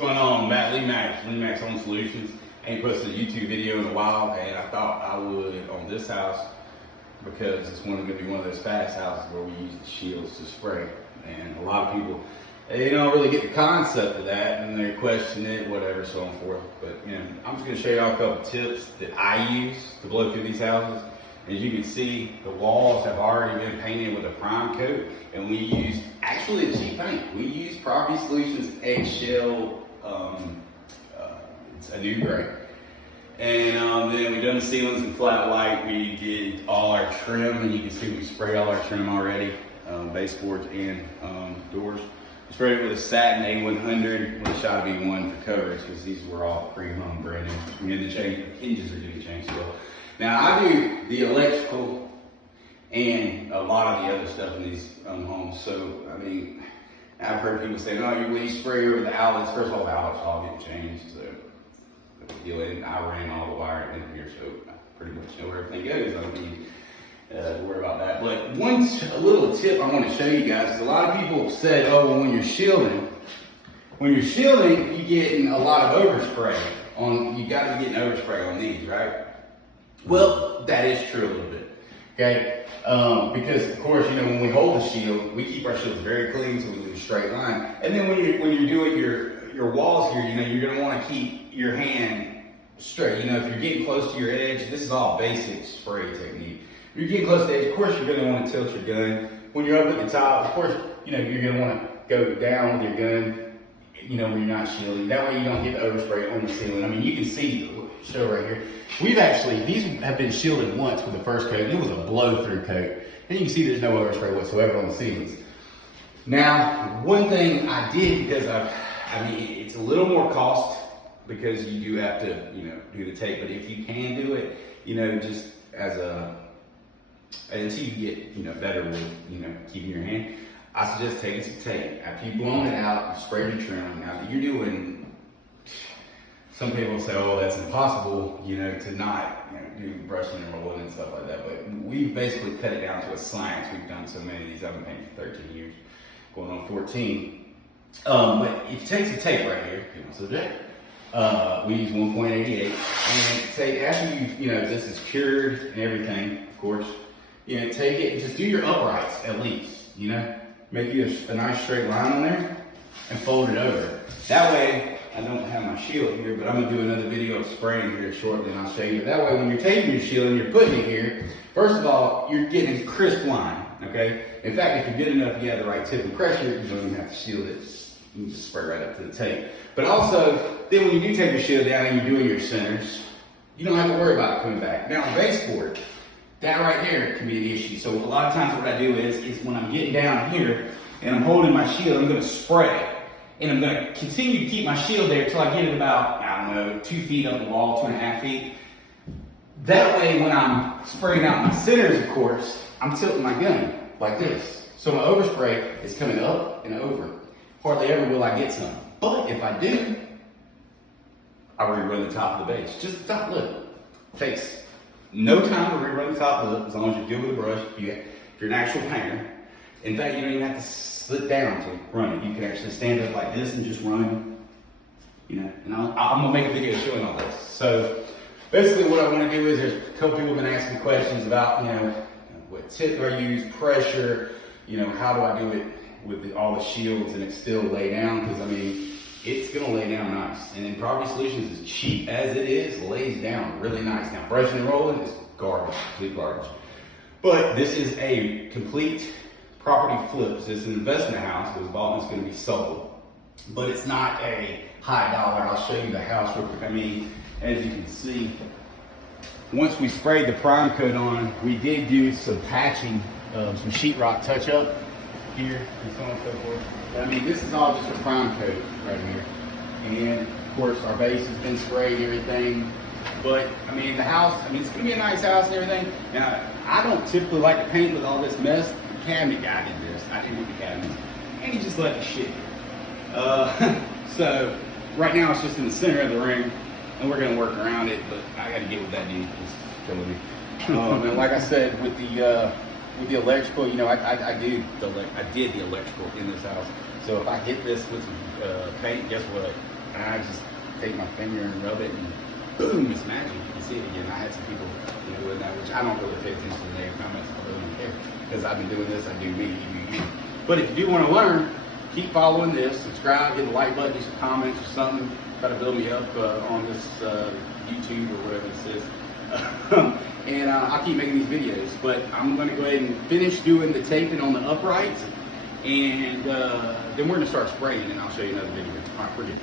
going on? Matt Lee Home Solutions. I ain't posted a YouTube video in a while, and I thought I would on this house because it's going to be one of those fast houses where we use the shields to spray. And a lot of people, they don't really get the concept of that, and they question it, whatever, so on and forth. But I'm just going to show y'all a couple tips that I use to blow through these houses. As you can see, the walls have already been painted with a prime coat, and we used actually a cheap paint. We used Property Solutions Eggshell. It's a new gray. And then we done the ceilings in flat white. We did all our trim, and you can see we sprayed all our trim already, baseboards and doors. We sprayed it with a satin A100 with a shot of B1 for coverage because these were all pre-hung brand new. And the hinges are doing change still. Now I do the electrical and a lot of the other stuff in these homes. So I mean, I've heard people say, "No, when you spray over the outlets, first of all, the outlets all get changed." So and I ran all the wire in here, so I pretty much know where everything goes. I don't need to worry about that. But a little tip I want to show you guys is a lot of people said, "Oh, well, when you're shielding, you're getting a lot of overspray on. You got to be getting overspray on these, right?" Well, that is true a little bit, okay? Because of course, when we hold the shield, we keep our shields very clean, so we leave a straight line. And then when you're doing your walls here, you're gonna want to keep your hand straight. If you're getting close to your edge, this is all basic spray technique. If you're getting close to the edge, of course, you're gonna want to tilt your gun. When you're up at the top, of course, you're gonna want to go down with your gun. When you're not shielding. That way you don't get the overspray on the ceiling. I mean, you can see, show right here. These have been shielded once with the first coat. It was a blow-through coat. And you can see there's no overspray whatsoever on the ceilings. Now, one thing I did because it's a little more cost because you do have to, do the tape. But if you can do it, just until you get, better with, keeping your hand, I suggest taking some tape. After you've blown it out, you spray your trim. Now that you're doing, some people say, "Oh, that's impossible," to not, do brushing and rolling and stuff like that. But we've basically cut it down to a science. We've done so many of these. I've been painting for 13 years, going on 14. But if you take some tape right here, we use 1.88, and take after this is cured and everything, of course. Take it and just do your uprights at least. Make you a nice straight line on there and fold it over. That way, I don't have my shield here, but I'm gonna do another video of spraying here shortly and I'll show you. But that way, when you're taking your shield and you're putting it here, first of all, you're getting a crisp line, okay? In fact, if you're good enough, you have the right tip and pressure, you don't even have to shield it. You can just spray right up to the tape. But also, then when you do take your shield down and you're doing your centers, you don't have to worry about it coming back. Now, on baseboard, that right there can be an issue. So a lot of times what I do is when I'm getting down here and I'm holding my shield, I'm gonna spray. And I'm gonna continue to keep my shield there until I get it about, 2 feet up the wall, 2.5 feet. That way when I'm spraying out my centers, of course, I'm tilting my gun like this. So my overspray is coming up and over. Hardly ever will I get some. But if I do, I rerun the top of the base. Just the top lip. Takes no time to rerun the top lip as long as you're good with a brush. If you're an actual painter. In fact, you don't even have to slip down to run it. You can actually stand up like this and just run, and I'm gonna make a video showing all this. So basically what I wanna do is there's a couple people have been asking questions about, what tip do I use, pressure, how do I do it with all the shields and it still lay down? Because it's gonna lay down nice. And then Property Solutions is cheap as it is, lays down really nice. Now brushing and rolling is garbage, complete garbage. But this is a complete property flips. It's an investment house. It was bought and it's going to be sold. But it's not a high dollar. I'll show you the house real quick. As you can see, once we sprayed the prime coat on, we did do some patching, some sheetrock touch up here and so on and so forth. This is all just a prime coat right here. And of course, our base has been sprayed and everything. But the house, it's going to be a nice house and everything. And I don't typically like to paint with all this mess. Cabinet guy did this. I didn't do the cabinets. And he just left the shit. So right now it's just in the center of the ring and we're gonna work around it, but I gotta get with that dude. It's killing me. And like I said, with the electrical, I did the electrical in this house. So if I hit this with some paint, guess what? And I just take my finger and rub it, and boom, it's magic. You can see it again. I had some people doing that, which I don't really pay attention to their comments. I really don't care, because I've been doing this. I do me, you do you. But if you do want to learn, keep following this. Subscribe, hit the like button, do some comments or something. Try to build me up on this YouTube or whatever this is. And I'll keep making these videos. But I'm going to go ahead and finish doing the taping on the uprights. And then we're going to start spraying, and I'll show you another video. All right, we're good.